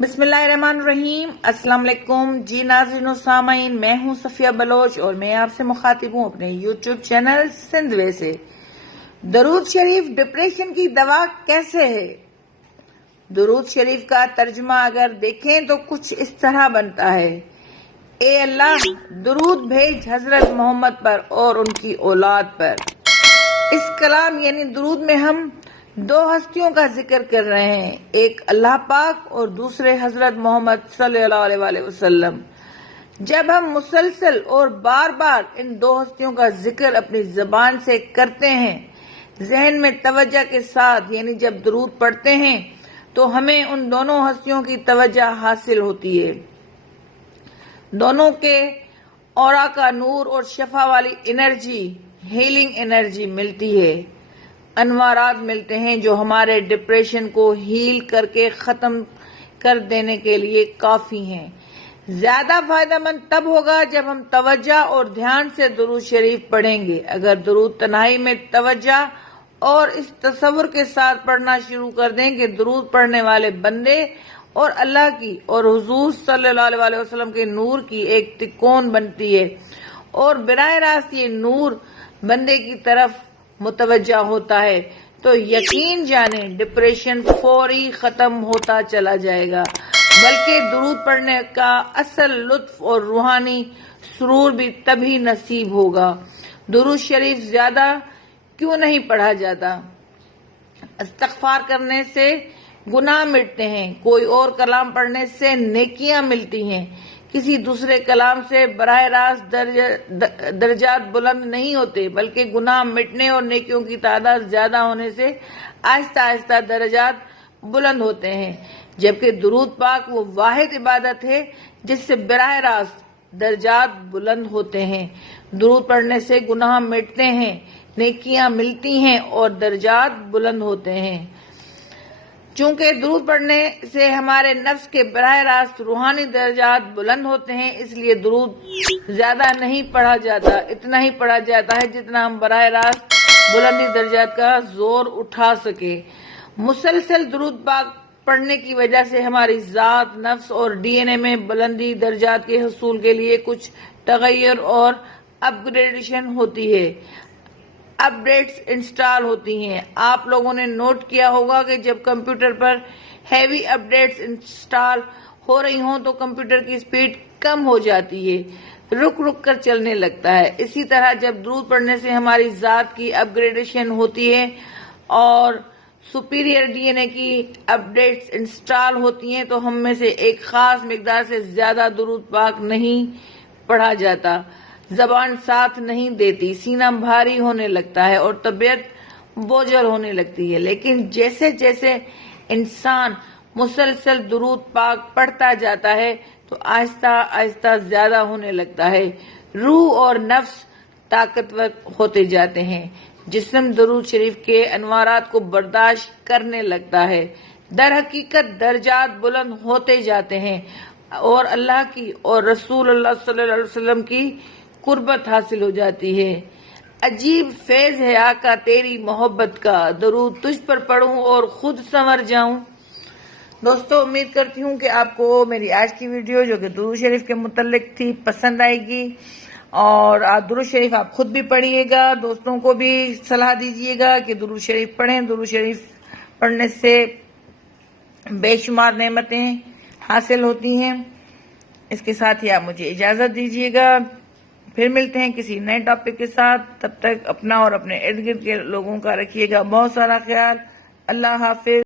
بسم اللہ الرحمن الرحیم۔ السلام علیکم جی ناظرین و سامعین، میں ہوں صفیہ بلوچ اور میں آپ سے مخاطب ہوں اپنے یوٹیوب چینل سندھوے سے۔ درود شریف ڈپریشن کی دوا کیسے ہے؟ درود شریف کا ترجمہ اگر دیکھیں تو کچھ اس طرح بنتا ہے: اے اللہ، درود بھیج حضرت محمد پر اور ان کی اولاد پر۔ اس کلام یعنی درود میں ہم دو ہستیوں کا ذکر کر رہے ہیں، ایک اللہ پاک اور دوسرے حضرت محمد صلی اللہ علیہ وآلہ وسلم۔ جب ہم مسلسل اور بار بار ان دو ہستیوں کا ذکر اپنی زبان سے کرتے ہیں، ذہن میں توجہ کے ساتھ، یعنی جب درود پڑھتے ہیں تو ہمیں ان دونوں ہستیوں کی توجہ حاصل ہوتی ہے۔ دونوں کے اورا کا نور اور شفا والی انرجی، ہیلنگ انرجی ملتی ہے، انوارات ملتے ہیں جو ہمارے ڈپریشن کو ہیل کر کے ختم کر دینے کے لیے کافی ہیں۔ زیادہ فائدہ مند تب ہوگا جب ہم توجہ اور دھیان سے درود شریف پڑھیں گے۔ اگر درود تنہائی میں توجہ اور اس تصور کے ساتھ پڑھنا شروع کر دیں کہ درود پڑھنے والے بندے اور اللہ کی اور حضور صلی اللہ علیہ وسلم کے نور کی ایک تکون بنتی ہے اور براہ راست یہ نور بندے کی طرف متوجہ ہوتا ہے، تو یقین جانیں ڈپریشن فوری ختم ہوتا چلا جائے گا، بلکہ درود پڑھنے کا اصل لطف اور روحانی سرور بھی تبھی نصیب ہوگا۔ درود شریف زیادہ کیوں نہیں پڑھا جاتا؟ استغفار کرنے سے گناہ مٹتے ہیں، کوئی اور کلام پڑھنے سے نیکیاں ملتی ہیں، کسی دوسرے کلام سے براہ راست درجات بلند نہیں ہوتے، بلکہ گناہ مٹنے اور نیکیوں کی تعداد زیادہ ہونے سے آہستہ آہستہ درجات بلند ہوتے ہیں، جبکہ درود پاک وہ واحد عبادت ہے جس سے براہ راست درجات بلند ہوتے ہیں۔ درود پڑھنے سے گناہ مٹتے ہیں، نیکیاں ملتی ہیں اور درجات بلند ہوتے ہیں۔ چونکہ درود پڑھنے سے ہمارے نفس کے براہ راست روحانی درجات بلند ہوتے ہیں، اس لیے درود زیادہ نہیں پڑھا جاتا، اتنا ہی پڑھا جاتا ہے جتنا ہم براہ راست بلندی درجات کا زور اٹھا سکے۔ مسلسل درود پاک پڑھنے کی وجہ سے ہماری ذات، نفس اور ڈی این اے میں بلندی درجات کے حصول کے لیے کچھ تغیر اور اپ گریڈیشن ہوتی ہے، اپ ڈیٹس انسٹال ہوتی ہیں۔ آپ لوگوں نے نوٹ کیا ہوگا کہ جب کمپیوٹر پر ہیوی اپ ڈیٹس انسٹال ہو رہی ہوں تو کمپیوٹر کی سپیڈ کم ہو جاتی ہے، رک رک کر چلنے لگتا ہے۔ اسی طرح جب درود پڑھنے سے ہماری ذات کی اپ گریڈیشن ہوتی ہے اور سپیریئر ڈی این اے کی اپ ڈیٹس انسٹال ہوتی ہیں تو ہم میں سے ایک خاص مقدار سے زیادہ درود پاک نہیں پڑھا جاتا، زبان ساتھ نہیں دیتی، سینہ بھاری ہونے لگتا ہے اور طبیعت بوجھل ہونے لگتی ہے۔ لیکن جیسے جیسے انسان مسلسل درود پاک پڑھتا جاتا ہے تو آہستہ آہستہ زیادہ ہونے لگتا ہے، روح اور نفس طاقتور ہوتے جاتے ہیں، جسم درود شریف کے انوارات کو برداشت کرنے لگتا ہے، در حقیقت درجات بلند ہوتے جاتے ہیں اور اللہ کی اور رسول اللہ صلی اللہ علیہ وسلم کی قربت حاصل ہو جاتی ہے۔ عجیب فیض ہے آقا تیری محبت کا، درود تجھ پر پڑھوں اور خود سنور جاؤں۔ دوستو، امید کرتی ہوں کہ آپ کو میری آج کی ویڈیو جو کہ درود شریف کے متعلق تھی پسند آئے گی، اور درود شریف آپ خود بھی پڑھیے گا، دوستوں کو بھی صلاح دیجیے گا کہ درود شریف پڑھیں۔ درود شریف پڑھنے سے بے شمار نعمتیں حاصل ہوتی ہیں۔ اس کے ساتھ ہی آپ مجھے اجازت دیجیے گا، پھر ملتے ہیں کسی نئے ٹاپک کے ساتھ۔ تب تک اپنا اور اپنے ارد گرد کے لوگوں کا رکھیے گا بہت سارا خیال۔ اللہ حافظ۔